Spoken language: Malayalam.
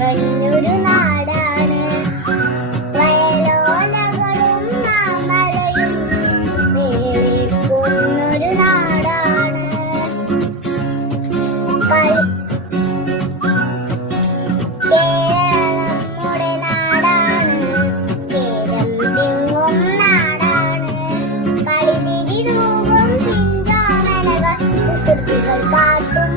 നിറഞ്ഞൊരു നാടാണ്. വയലോലകളും മാമലയും മേളിക്കുന്നൊരു നാടാണ്. കേരളം നമ്മുടെ നാടാണ്. കേരം തിങ്ങും നാടാണ്. കളിതിരി തൂകും പിഞ്ചോമനകൾ കുസൃതികൾ കാട്ടും